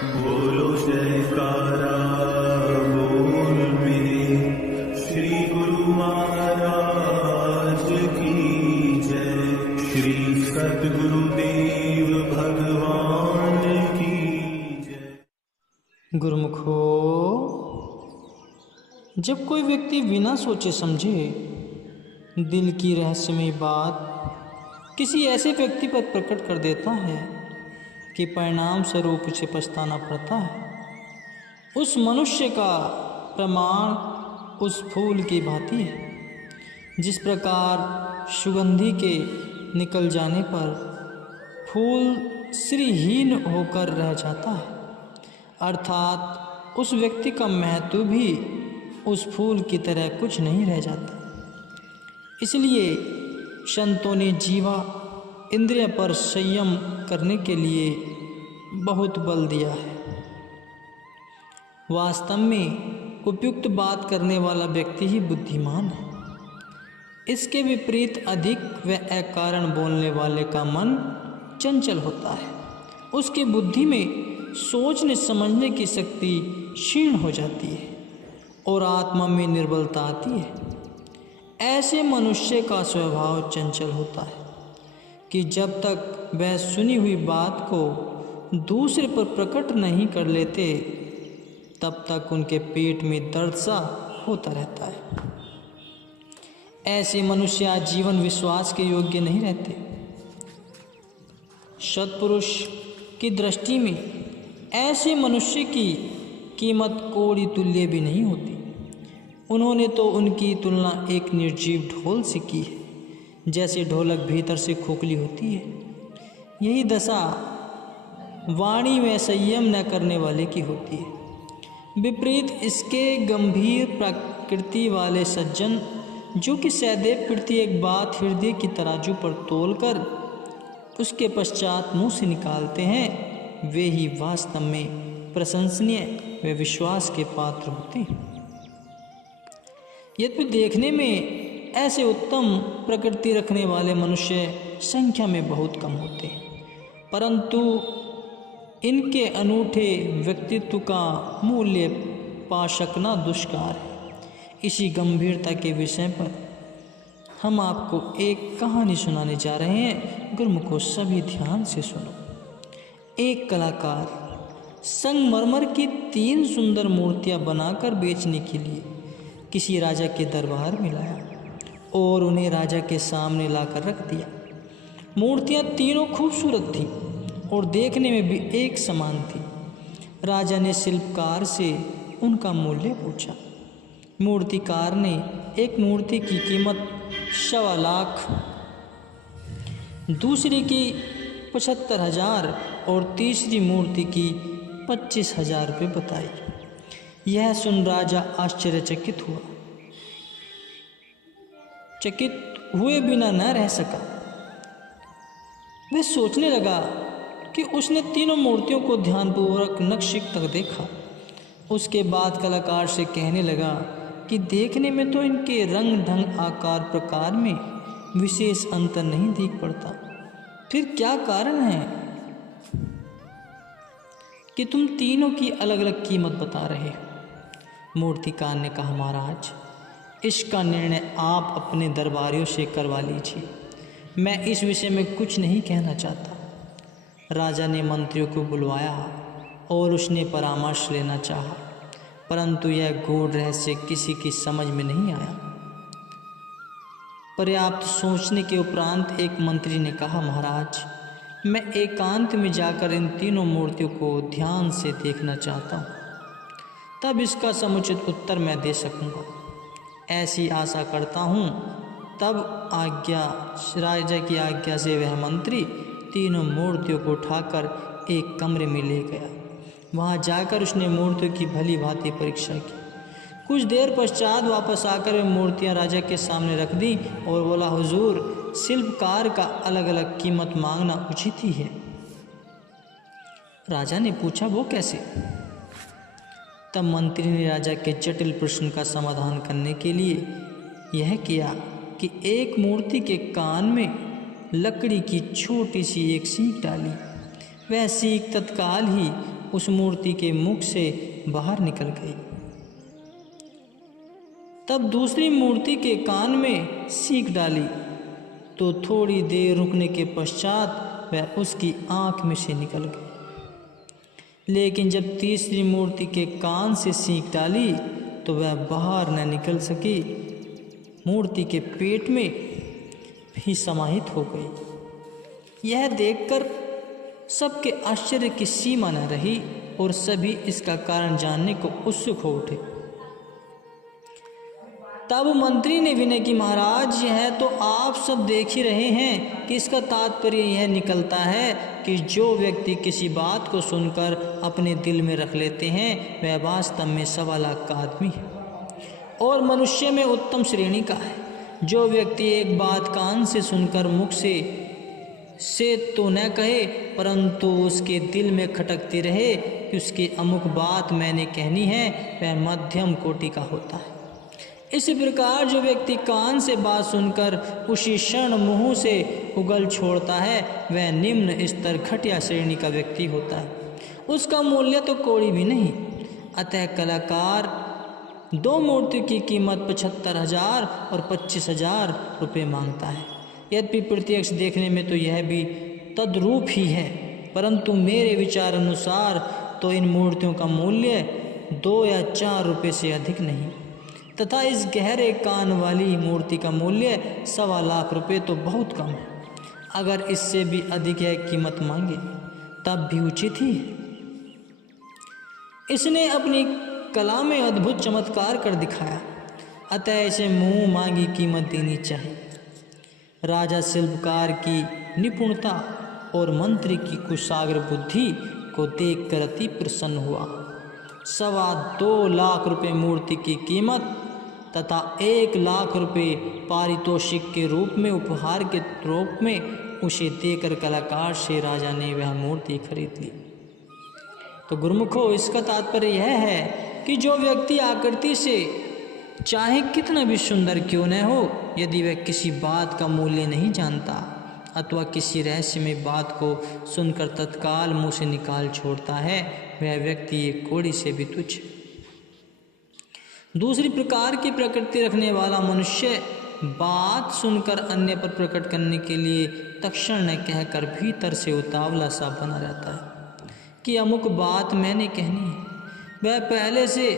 बोलो जयकारा बोल मेरे श्री गुरु महाराज की जय। श्री सद्गुरुदेव भगवान की जय। गुरुमुखो, जब कोई व्यक्ति बिना सोचे समझे दिल की रहस्यमयी बात किसी ऐसे व्यक्ति पर प्रकट कर देता है कि परिणाम स्वरूप उसे पछताना पड़ता है, उस मनुष्य का प्रमाण उस फूल की भांति है। जिस प्रकार सुगंधि के निकल जाने पर फूल श्रीहीन होकर रह जाता है, अर्थात उस व्यक्ति का महत्व भी उस फूल की तरह कुछ नहीं रह जाता। इसलिए संतों ने जीवा इंद्रिय पर संयम करने के लिए बहुत बल दिया है। वास्तव में उपयुक्त बात करने वाला व्यक्ति ही बुद्धिमान है। इसके विपरीत अधिक व अकारण बोलने वाले का मन चंचल होता है। उसकी बुद्धि में सोचने समझने की शक्ति क्षीण हो जाती है और आत्मा में निर्बलता आती है। ऐसे मनुष्य का स्वभाव चंचल होता है कि जब तक वह सुनी हुई बात को दूसरे पर प्रकट नहीं कर लेते, तब तक उनके पेट में दर्द सा होता रहता है। ऐसे मनुष्य आजीवन विश्वास के योग्य नहीं रहते। सत्पुरुष की दृष्टि में ऐसे मनुष्य की कीमत कोड़ी तुल्य भी नहीं होती। उन्होंने तो उनकी तुलना एक निर्जीव ढोल से की है, जैसे ढोलक भीतर से खोखली होती है। यही दशा वाणी में संयम न करने वाले की होती है। विपरीत इसके गंभीर प्रकृति वाले सज्जन, जो कि सदैव प्रत्येक बात हृदय की तराजू पर तोलकर उसके पश्चात मुंह से निकालते हैं, वे ही वास्तव में प्रशंसनीय व विश्वास के पात्र होते हैं। यद्यपि देखने में ऐसे उत्तम प्रकृति रखने वाले मनुष्य संख्या में बहुत कम होते हैं, परंतु इनके अनूठे व्यक्तित्व का मूल्य पा सकना दुष्कार है। इसी गंभीरता के विषय पर हम आपको एक कहानी सुनाने जा रहे हैं। गुरुमुखो, सभी ध्यान से सुनो। एक कलाकार संगमरमर की 3 सुंदर मूर्तियां बनाकर बेचने के लिए किसी राजा के दरबार में लाया और उन्हें राजा के सामने लाकर रख दिया। मूर्तियां तीनों खूबसूरत थीं और देखने में भी एक समान थी। राजा ने शिल्पकार से उनका मूल्य पूछा। मूर्तिकार ने एक मूर्ति की कीमत 1.25 लाख, दूसरी की 75,000 और तीसरी मूर्ति की 25,000 रुपये बताई। यह सुन राजा आश्चर्यचकित हुआ। चकित हुए बिना न रह सका। वह सोचने लगा कि उसने तीनों मूर्तियों को ध्यानपूर्वक नक्शिक तक देखा। उसके बाद कलाकार से कहने लगा कि देखने में तो इनके रंग ढंग आकार प्रकार में विशेष अंतर नहीं दिख पड़ता, फिर क्या कारण है कि तुम तीनों की अलग अलग कीमत बता रहे हो? मूर्तिकार ने कहा, महाराज, इसका निर्णय आप अपने दरबारियों से करवा लीजिए। मैं इस विषय में कुछ नहीं कहना चाहता। राजा ने मंत्रियों को बुलवाया और उसने परामर्श लेना चाहा, परंतु यह गूढ़ रहस्य किसी की समझ में नहीं आया। पर्याप्त सोचने के उपरांत एक मंत्री ने कहा, महाराज, मैं एकांत में जाकर इन तीनों मूर्तियों को ध्यान से देखना चाहता हूँ, तब इसका समुचित उत्तर मैं दे सकूँगा। ऐसी आशा करता हूँ। तब राजा की आज्ञा से वह मंत्री तीनों मूर्तियों को उठाकर एक कमरे में ले गया। वहाँ जाकर उसने मूर्तियों की भली भांति परीक्षा की। कुछ देर पश्चात वापस आकर वे मूर्तियाँ राजा के सामने रख दी और बोला, हुजूर, शिल्पकार का अलग अलग कीमत मांगना उचित ही है। राजा ने पूछा, वो कैसे? तब मंत्री ने राजा के जटिल प्रश्न का समाधान करने के लिए यह किया कि एक मूर्ति के कान में लकड़ी की छोटी सी एक सीख डाली। वह सीख तत्काल ही उस मूर्ति के मुख से बाहर निकल गई। तब दूसरी मूर्ति के कान में सीख डाली तो थोड़ी देर रुकने के पश्चात वह उसकी आंख में से निकल गई। लेकिन जब तीसरी मूर्ति के कान से सीख डाली तो वह बाहर न निकल सकी, मूर्ति के पेट में ही समाहित हो गई। यह देखकर सबके आश्चर्य की सीमा न रही और सभी इसका कारण जानने को उत्सुक हो उठे। तब मंत्री ने विनय की, महाराज यह तो आप सब देख ही रहे हैं कि इसका तात्पर्य यह निकलता है कि जो व्यक्ति किसी बात को सुनकर अपने दिल में रख लेते हैं वह वास्तव में 1.25 लाख का आदमी है और मनुष्य में उत्तम श्रेणी का है। जो व्यक्ति एक बात कान से सुनकर मुख से तो न कहे परंतु उसके दिल में खटकती रहे कि उसकी अमुक बात मैंने कहनी है, वह मध्यम कोटि का होता है। इसी प्रकार जो व्यक्ति कान से बात सुनकर उसी क्षण मुंह से उगल छोड़ता है वह निम्न स्तर घटिया श्रेणी का व्यक्ति होता है, उसका मूल्य तो कोड़ी भी नहीं। अतः कलाकार 2 मूर्तियों की कीमत 75,000 और 25,000 रुपये मांगता है। यद्यपि प्रत्यक्ष देखने में तो यह भी तद्रूप ही है, परंतु मेरे विचार अनुसार तो इन मूर्तियों का मूल्य 2 या 4 रुपये से अधिक नहीं, तथा इस गहरे कान वाली मूर्ति का मूल्य 1.25 लाख रुपये तो बहुत कम है। अगर इससे भी अधिक यह कीमत मांगे तब भी उचित ही है। इसने अपनी कला में अद्भुत चमत्कार कर दिखाया, अतः इसे मुंह मांगी कीमत देनी चाहिए। राजा शिल्पकार की निपुणता और मंत्री की कुशाग्र बुद्धि को देखकर अति प्रसन्न हुआ। 2.25 लाख रुपये मूर्ति की कीमत तथा 1 लाख रुपये पारितोषिक के रूप में उपहार के रूप में उसे देकर कलाकार से राजा ने वह मूर्ति खरीद ली। तो गुरुमुखो, इसका तात्पर्य यह है कि जो व्यक्ति आकृति से चाहे कितना भी सुंदर क्यों न हो, यदि वह किसी बात का मूल्य नहीं जानता अथवा किसी रहस्यमय बात को सुनकर तत्काल मुंह से निकाल छोड़ता है, वह व्यक्ति एक कोड़ी से भी तुच्छ। दूसरी प्रकार की प्रकृति रखने वाला मनुष्य बात सुनकर अन्य पर प्रकट करने के लिए तक्षण न कहकर भीतर से उतावला सा बना रहता है कि अमुक बात मैंने कहनी है। वह पहले से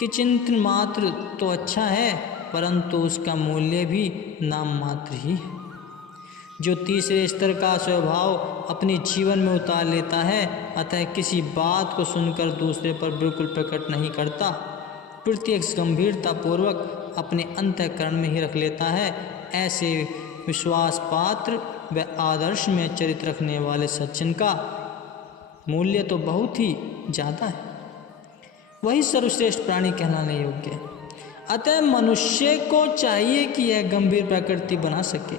कि चिंतन मात्र तो अच्छा है परंतु उसका मूल्य भी नाम मात्र ही है। जो तीसरे स्तर का स्वभाव अपने जीवन में उतार लेता है, अतः किसी बात को सुनकर दूसरे पर बिल्कुल प्रकट नहीं करता, प्रत्यक्ष गंभीरता पूर्वक अपने अंतःकरण में ही रख लेता है, ऐसे विश्वास पात्र व आदर्श में चरित्र रखने वाले सज्जन का मूल्य तो बहुत ही ज़्यादा है, वही सर्वश्रेष्ठ प्राणी कहलाने योग्य है। अतः मनुष्य को चाहिए कि यह गंभीर प्रकृति बना सके।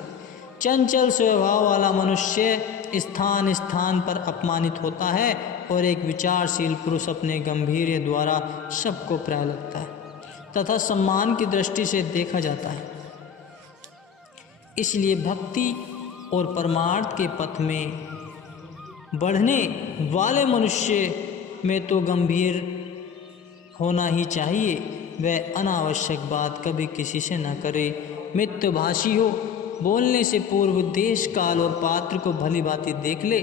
चंचल स्वभाव वाला मनुष्य स्थान स्थान पर अपमानित होता है और एक विचारशील पुरुष अपने गंभीर्य द्वारा सबको प्राय लगता है तथा सम्मान की दृष्टि से देखा जाता है। इसलिए भक्ति और परमार्थ के पथ में बढ़ने वाले मनुष्य में तो गंभीर होना ही चाहिए। वह अनावश्यक बात कभी किसी से न करे, मितभाषी हो, बोलने से पूर्व देश काल और पात्र को भली भांति देख ले,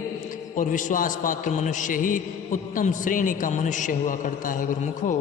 और विश्वास पात्र मनुष्य ही उत्तम श्रेणी का मनुष्य हुआ करता है। गुरुमुखो।